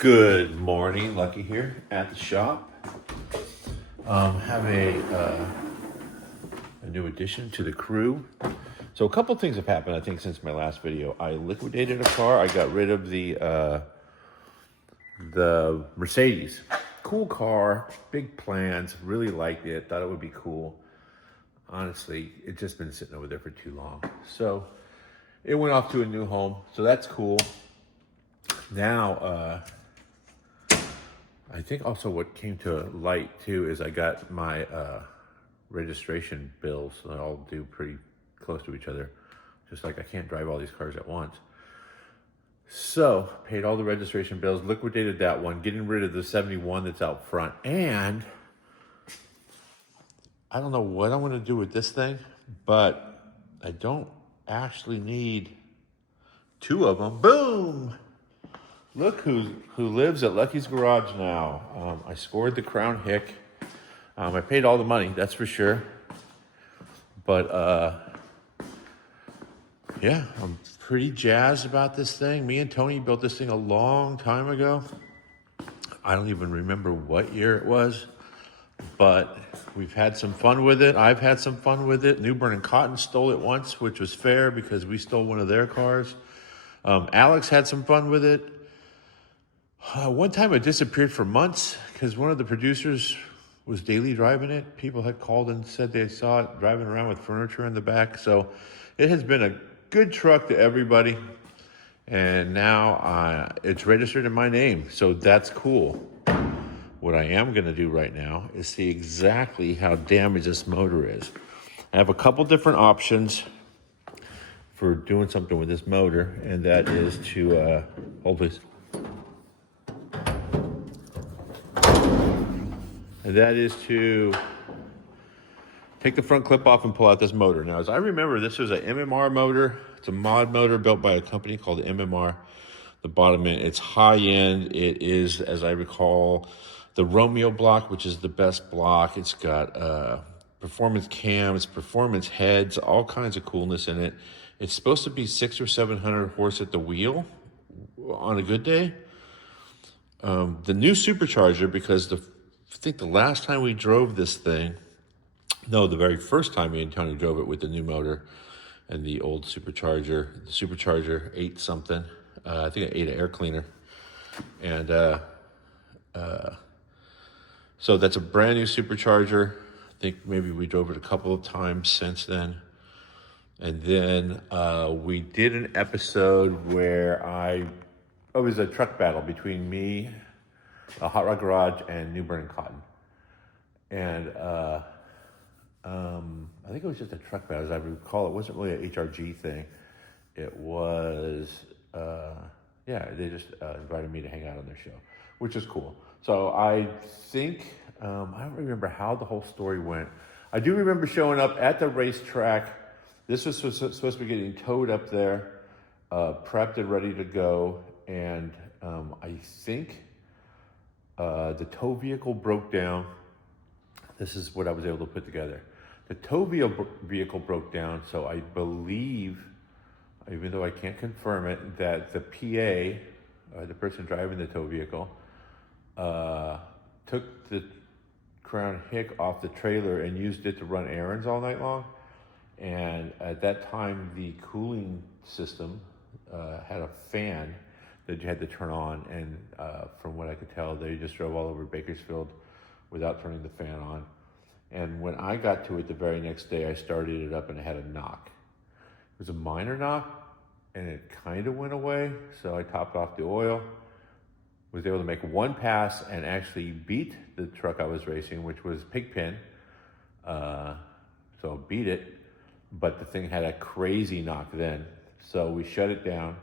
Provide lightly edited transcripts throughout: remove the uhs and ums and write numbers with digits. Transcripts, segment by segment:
Good morning, Lucky here at the shop. Have a new addition to the crew. So a couple things have happened, I think, since my last video. I liquidated a car. I got rid of the Mercedes. Cool car, big plans, really liked it, thought it would be cool. Honestly, it's just been sitting over there for too long. So it went off to a new home, so that's cool. Now, I think also what came to light too is I got my registration bills. They all due pretty close to each other. Just like I can't drive all these cars at once. So paid all the registration bills, liquidated that one, getting rid of the 71 that's out front. And I don't know what I'm going to do with this thing, but I don't actually need two of them. Boom! Look who lives at Lucky's Garage now. I scored the Crown Hick. I paid all the money, that's for sure. But yeah, I'm pretty jazzed about this thing. Me and Tony built this thing a long time ago. I don't even remember what year it was, but we've had some fun with it. I've had some fun with it. Newburn and Cotton stole it once, which was fair because we stole one of their cars. Alex had some fun with it. One time it disappeared for months because one of the producers was daily driving it. People had called and said they saw it driving around with furniture in the back. So it has been a good truck to everybody. And now it's registered in my name. So that's cool. What I am going to do right now is see exactly how damaged this motor is. I have a couple different options for doing something with this motor. And that is to, hold please. And that is to take the front clip off and pull out this motor. Now, as I remember, this was an MMR motor. It's a mod motor built by a company called MMR. The bottom end, it's high end. It is, as I recall, the Romeo block, which is the best block. It's got performance cams, performance heads, all kinds of coolness in it. It's supposed to be 600 or 700 horse at the wheel on a good day. The new supercharger, because I think the last time we drove this thing, no, the very first time me and Tony drove it with the new motor and the old supercharger, the supercharger ate something. I think it ate an air cleaner. And so that's a brand new supercharger. I think maybe we drove it a couple of times since then. And then we did an episode where it was a truck battle between me, a Hot Rod Garage, and Newburn and Cotton. And I think it was just a truck battle, as I recall. It wasn't really an HRG thing. It was, they just invited me to hang out on their show, which is cool. So I think, I don't remember how the whole story went. I do remember showing up at the racetrack. This was supposed to be getting towed up there, prepped and ready to go. And I think the tow vehicle broke down. This is what I was able to put together. The tow vehicle broke down, so I believe, even though I can't confirm it, that the PA, the person driving the tow vehicle, took the Crown Hick off the trailer and used it to run errands all night long. And at that time, the cooling system had a fan that you had to turn on, and from what I could tell, they just drove all over Bakersfield without turning the fan on. And when I got to it the very next day, I started it up and it had a knock. It was a minor knock, and it kind of went away, so I topped off the oil, was able to make one pass and actually beat the truck I was racing, which was Pigpen. So I beat it, but the thing had a crazy knock then. So we shut it down.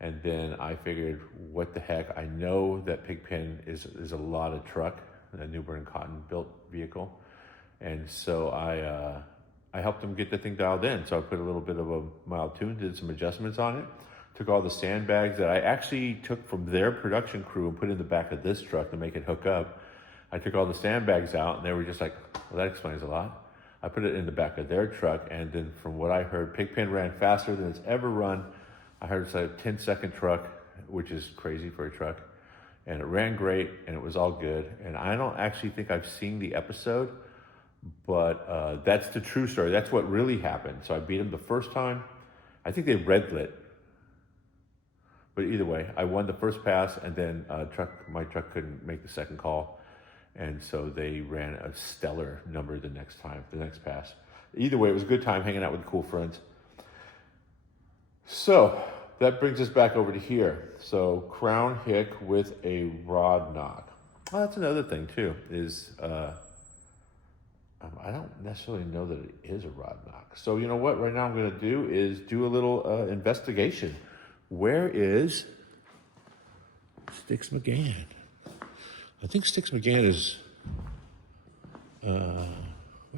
And then I figured, what the heck? I know that Pigpen is a lot of truck, a Newburn and Cotton built vehicle. And so I helped them get the thing dialed in. So I put a little bit of a mild tune, did some adjustments on it, took all the sandbags that I actually took from their production crew and put in the back of this truck to make it hook up. I took all the sandbags out and they were just like, well, that explains a lot. I put it in the back of their truck, and then from what I heard, Pigpen ran faster than it's ever run. I heard it's like a 10-second truck, which is crazy for a truck. and it ran great, and it was all good. And I don't actually think I've seen the episode, but that's the true story. That's what really happened. So I beat them the first time. I think they red lit. But either way, I won the first pass, and then my truck couldn't make the second call. And so they ran a stellar number the next pass. Either way, it was a good time hanging out with cool friends. So that brings us back over to here. So Crown Hick with a rod knock. Well, that's another thing too, is I don't necessarily know that it is a rod knock. So you know what right now I'm gonna do is do a little investigation. Where is Sticks McGann? I think Sticks McGann is, where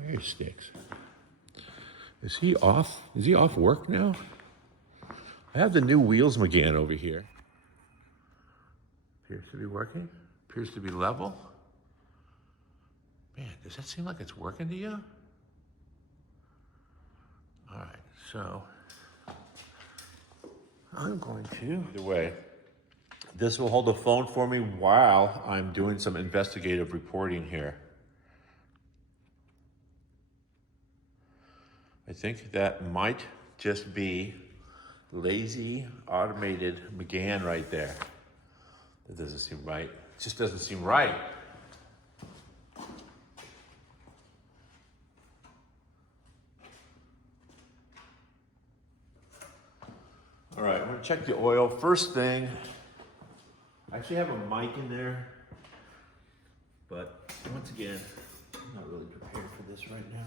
is Sticks? Is he off? Is he off work now? I have the new wheels McGann over here. Appears to be working. Appears to be level. Man, does that seem like it's working to you? All right, so I'm going to, either way, this will hold the phone for me while I'm doing some investigative reporting here. I think that might just be lazy automated McGann right there. That doesn't seem right. It just doesn't seem right. All right, I'm gonna check the oil. First thing, I actually have a mic in there, but once again, I'm not really prepared for this right now.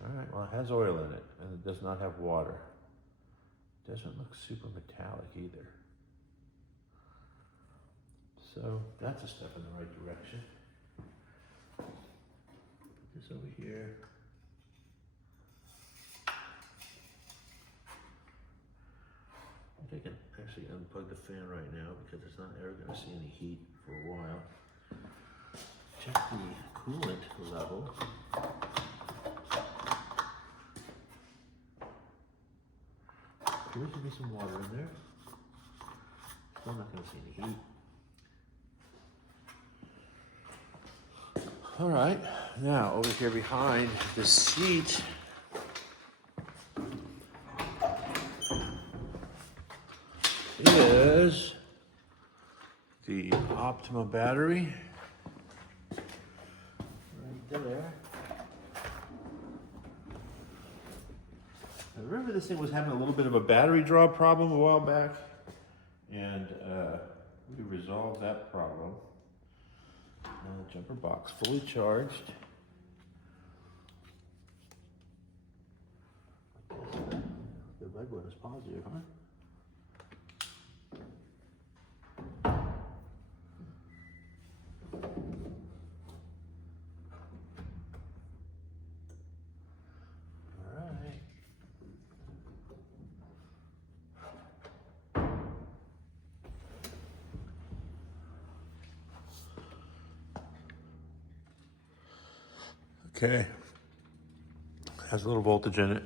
All right, well, it has oil in it, and it does not have water. It doesn't look super metallic either. So that's a step in the right direction. Put this over here. I think I can actually unplug the fan right now because it's not ever going to see any heat for a while. Check the coolant level. Appears to be some water in there. Still not going to see any heat. All right, now over here behind the seat, is the Optima battery right there. I remember this thing was having a little bit of a battery draw problem a while back, and we resolved that problem. Jumper box fully charged. The red one is positive, huh? Okay, has a little voltage in it.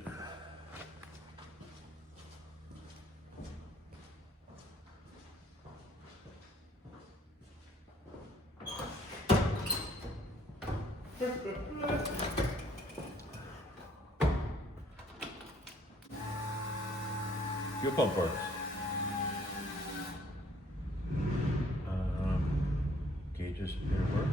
Fuel pump works. Gauges here work.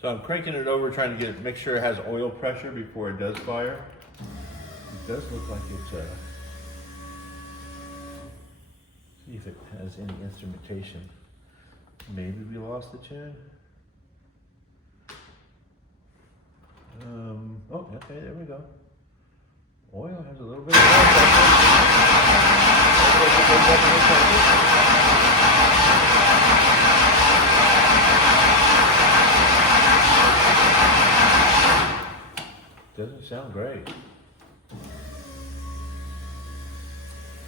So I'm cranking it over, trying to make sure it has oil pressure before it does fire. It does look like it's, see if it has any instrumentation. Maybe we lost the chain. Oh, okay, there we go. Oil has a little bit of oil pressure. Doesn't sound great.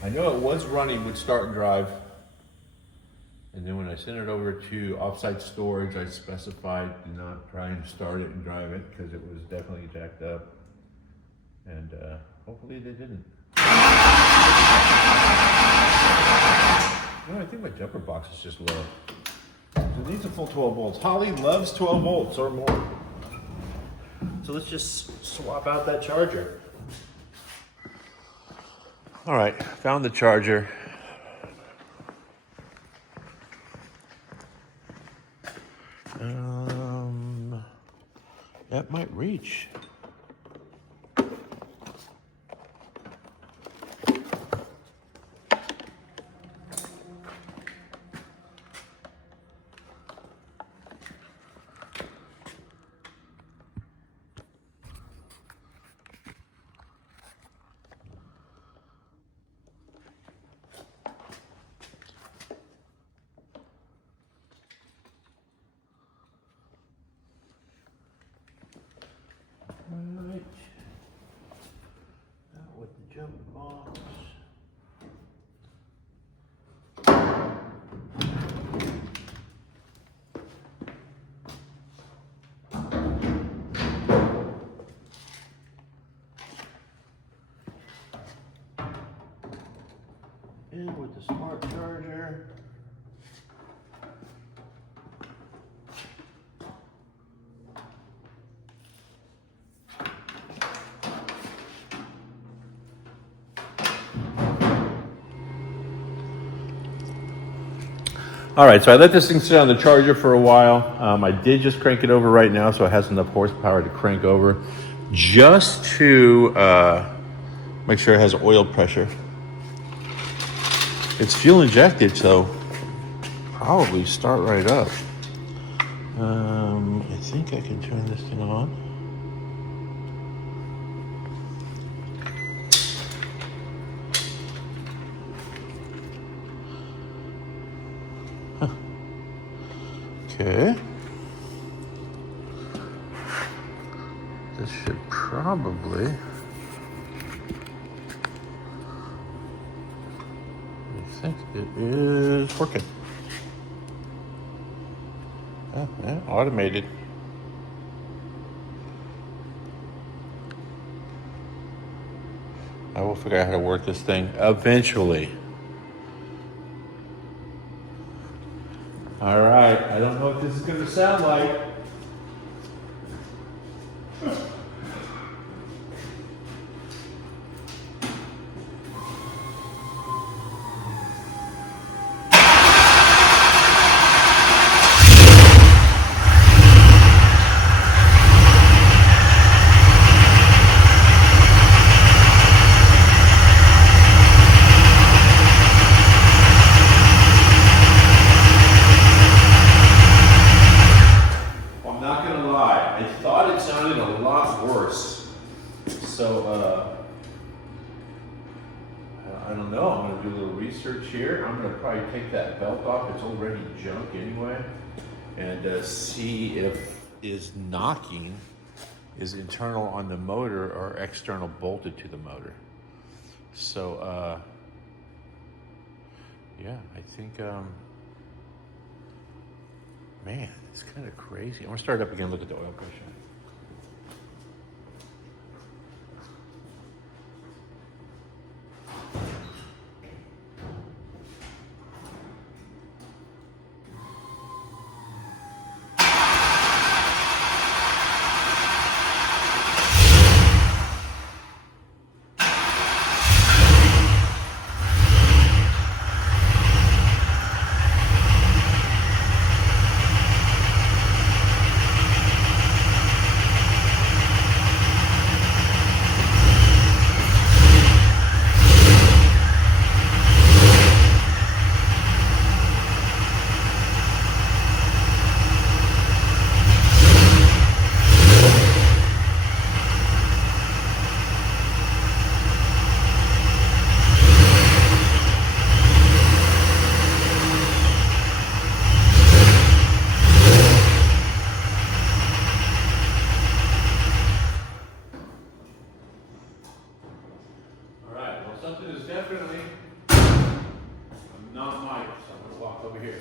I know it was running with start and drive. And then when I sent it over to offsite storage, I specified do not try and start it and drive it because it was definitely jacked up. And hopefully they didn't. No, I think my jumper box is just low. So it needs a full 12 volts. Holly loves 12 volts or more. So let's just swap out that charger. All right, found the charger. That might reach. Right. Out with the jump box. In with the smart charger. All right, so I let this thing sit on the charger for a while. I did just crank it over right now, so it has enough horsepower to crank over, just to make sure it has oil pressure. It's fuel injected, so probably start right up. I think I can turn this thing on. Okay. This should probably. I think it is working. Yeah, automated. I will figure out how to work this thing eventually. All right, I don't know what this is going to sound like. I don't know, I'm going to do a little research here. I'm going to probably take that belt off, it's already junk anyway, and see if is knocking is internal on the motor or external bolted to the motor. So, yeah, I think, man, it's kind of crazy. I'm going to start it up again, look at the oil pressure.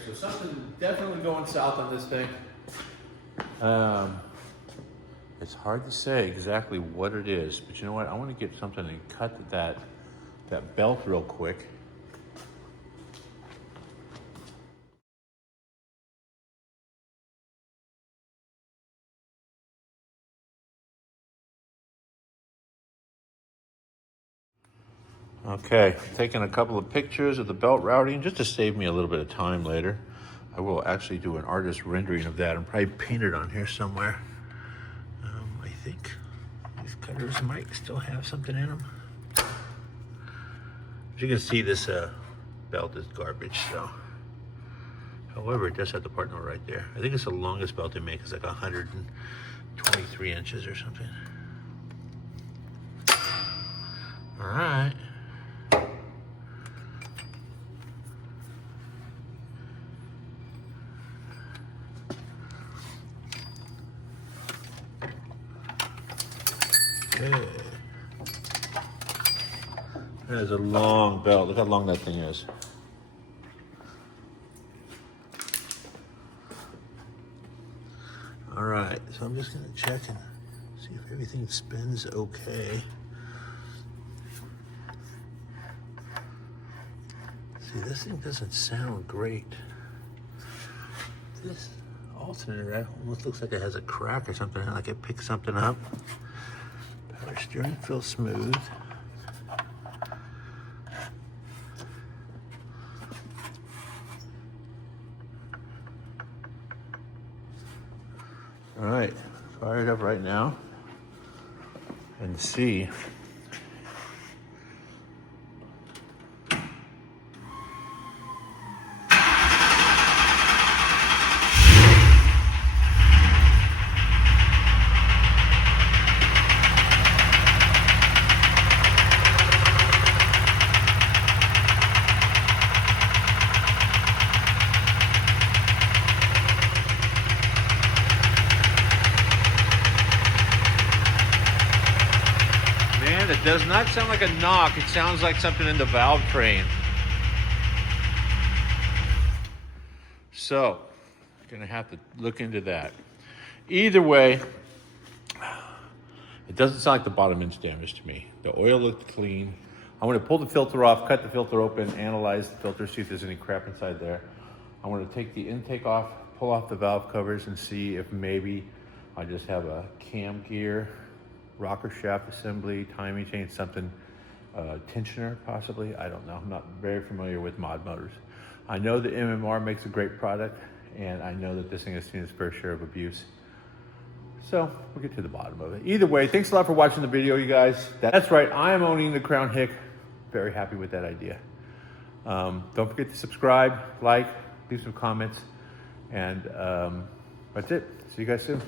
So something definitely going south on this thing. It's hard to say exactly what it is, but you know what? I want to get something and cut that belt real quick. Okay, taking a couple of pictures of the belt routing just to save me a little bit of time later. I will actually do an artist rendering of that and probably paint it on here somewhere. I think these cutters might still have something in them. As you can see, this belt is garbage, so. However, it does have the part number right there. I think it's the longest belt they make. It's like 123 inches or something. All right. Okay. That is a long belt. Look how long that thing is. All right, so I'm just gonna check and see if everything spins okay. See, this thing doesn't sound great. This alternator, that almost looks like it has a crack or something, like it picked something up. Power steering feels smooth. All right, fire it up right now and see. It does not sound like a knock. It sounds like something in the valve train. So, gonna have to look into that. Either way, it doesn't sound like the bottom end's damaged to me. The oil looked clean. I want to pull the filter off, cut the filter open, analyze the filter, see if there's any crap inside there. I want to take the intake off, pull off the valve covers, and see if maybe I just have a cam gear, rocker shaft assembly, timing chain, something, tensioner possibly. I don't know. I'm not very familiar with mod motors. I know the MMR makes a great product, and I know that this thing has seen its fair share of abuse. So we'll get to the bottom of it. Either way, thanks a lot for watching the video, you guys. That's right, I am owning the Crown Hick. Very happy with that idea. Don't forget to subscribe, like, leave some comments, and that's it. See you guys soon.